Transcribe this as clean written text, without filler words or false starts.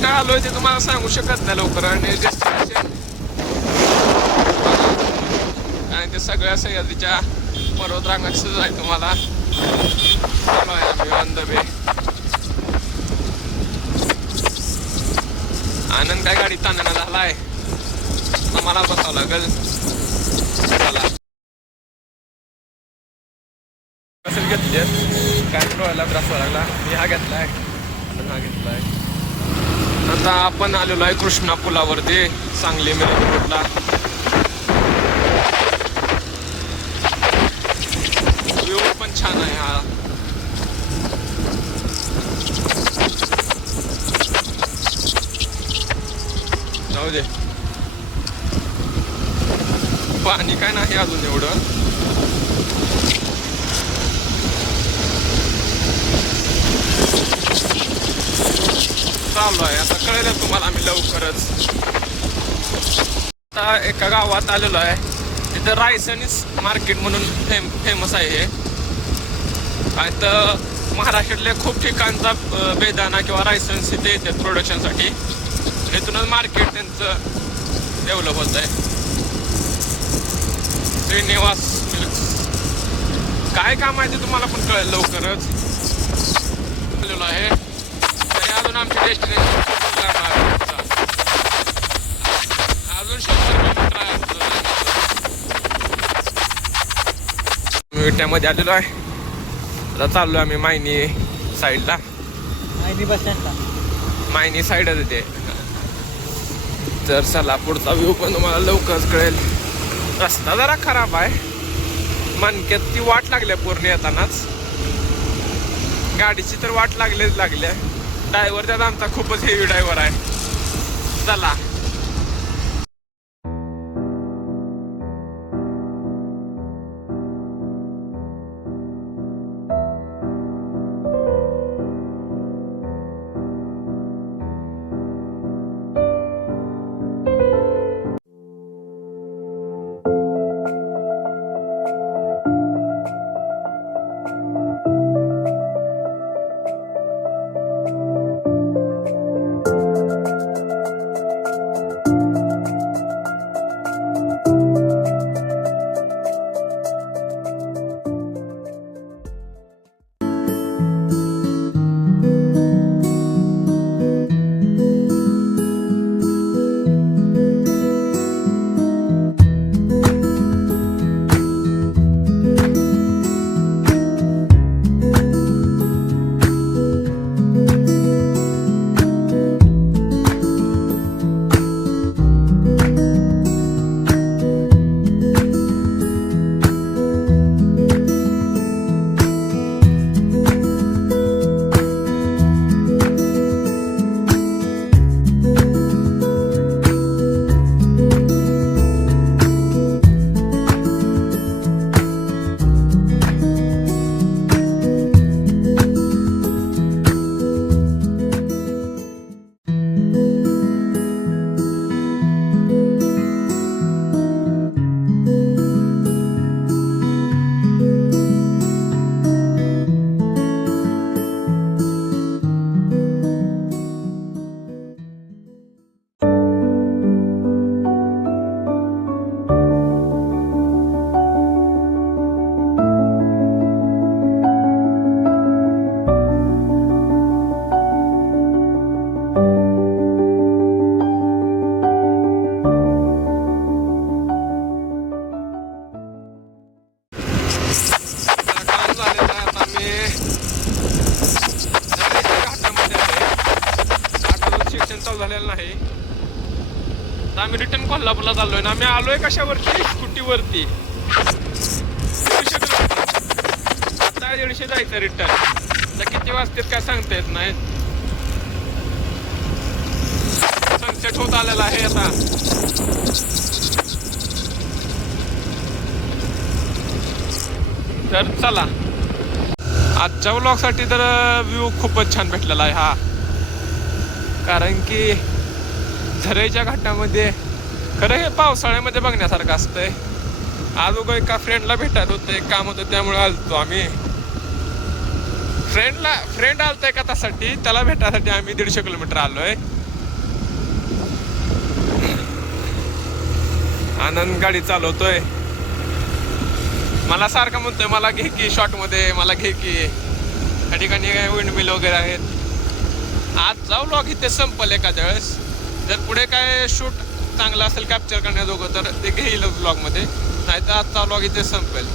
कुठं आलोय ते तुम्हाला सांगू शकत नाही लवकर. आणि ते सगळ्या सह्याद्रीच्या पर्वतरांगात आहे तुम्हाला. आम्ही ऑन द वे. आनंद काय गाडी ताणणं झालाय, आम्हाला बसावं लागेल. चला कसं घेतले काय डोळ्याला त्रास व्हायला लागला. मी हा घेतलाय, हा घेतलाय. आता आपण आलेलो आहे कृष्णा पुलावरती, सांगली मेन रोडला. व्ह्यू पण छान आहे हा. जाऊ दे, पाणी काय नाही अजून एवढं. चालू आहे आता, कळेल तुम्हाला आम्ही लवकरच. आता एका गावात आलेलो आहे, तिथं रायसनीस मार्केट म्हणून फेमस आहे हे. काय तर महाराष्ट्रातल्या खूप ठिकाणचा बेदाना किंवा रायसन्स इथे येतात प्रोडक्शनसाठी. इथूनच मार्केट त्यांचं डेव्हलप होत आहे. श्रीनिवास मिल्क्स काय काम आहे ते तुम्हाला पण कळेल लवकरच. आलेलो आहे अजून आमचे डेस्टिनेशन अजून 100 किलोमीटर आहे. विट्यामध्ये आलेलो आहे. आता चाललो आम्ही मायनी साईडला. मायनी बस स्टँडला, मायनी साईडच येते. तर चला पुढचा व्ह्यू पण तुम्हाला लवकरच कळेल. रस्ता जरा खराब आहे, मनक्यात ती वाट लागल्या पूर्ण येतानाच. गाडीची तर वाट लागलेच लागल्या. ड्रायव्हर त्यात आमचा खूपच हेवी ड्रायव्हर आहे. चला नाही. तर आम्ही रिटर्न कोल्हापूरला चाललोय ना. आम्ही आलोय कशावरती, स्कूटीवरती. 150 जायचं रिटर्न. तर किती वाजतात काय सांगता येत नाही. सनसेट होत आलेला आहे आता. तर चला आजच्या व्लॉगसाठी तर व्ह्यू खूपच छान भेटलेला आहे हा. कारण की झरेच्या घाटामध्ये खरं हे पावसाळ्यामध्ये बघण्यासारखं असतंय. आज उगा एका फ्रेंडला भेटायचं होतं, एक काम होतं त्यामुळे आलतो आम्ही. फ्रेंड आलता एका तासाठी, त्याला भेटायसाठी आम्ही 150 किलोमीटर आलोय. आनंद गाडी चालवतोय. मला सारखा म्हणतोय मला घे की शॉर्ट मध्ये, मला घे की. त्या ठिकाणी काय विंडमिल वगैरे आहेत. आजचा व्लॉग इथे संपल एखाद्या वेळेस. जर पुढे काय शूट चांगला असेल कॅप्चर करण्याजोगं तर ते घेईल ब्लॉग मध्ये, नाही तर आजचा व्लॉग इथे संपेल.